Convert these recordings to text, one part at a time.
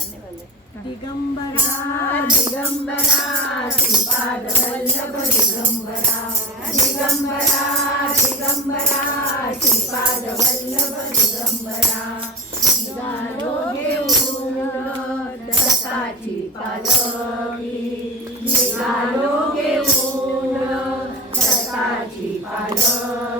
दिगंबरा दिगंबरा श्रीपाद वल्लभ दिगंबरा. दिगंबरा दिगंबरा श्रीपाद वल्लभ दिगंबरा घेऊन दत्ताची पालखी. निघालो घेऊन दत्ताची पालखी.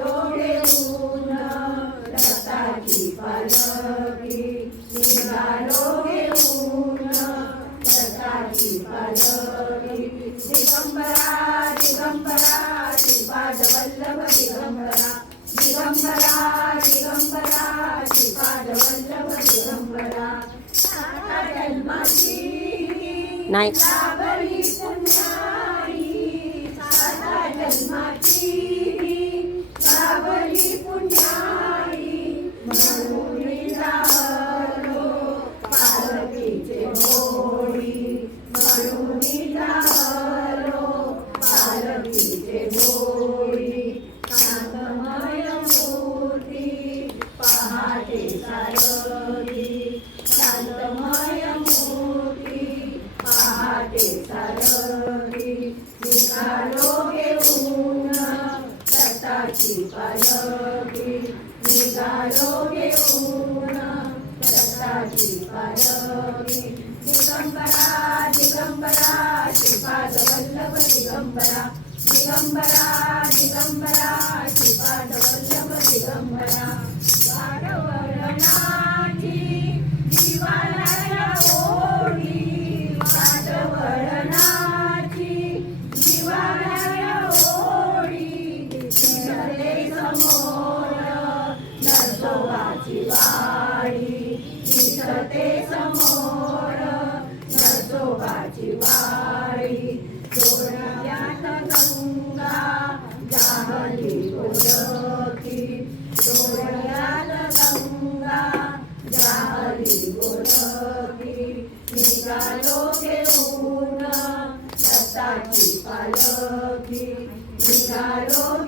निघालो घेऊन दत्ताची पालखी निघालो घेऊन दत्ताची पालखी दिगंबरा दिगंबरा श्रीपाद वल्लभ दिगंबरा दिगंबरा दिगंबरा श्रीपाद वल्लभ दिगंबरा आता दत्ताची पालखी निघालो घेऊन दत्ताची पालखी दिगंबरा दिगंबरा श्रीपाद वल्लभ दिगंबरा दिगंबरा दिगंबरा श्रीपाद वल्लभ दिगंबरा ते समोर नसोबाची वारी. डोळ्यात गंगा जाहली गोरखी डोळ्यात गंगा जाहली गोरखी निघालो घेऊन दत्ताची पालखी. निघालो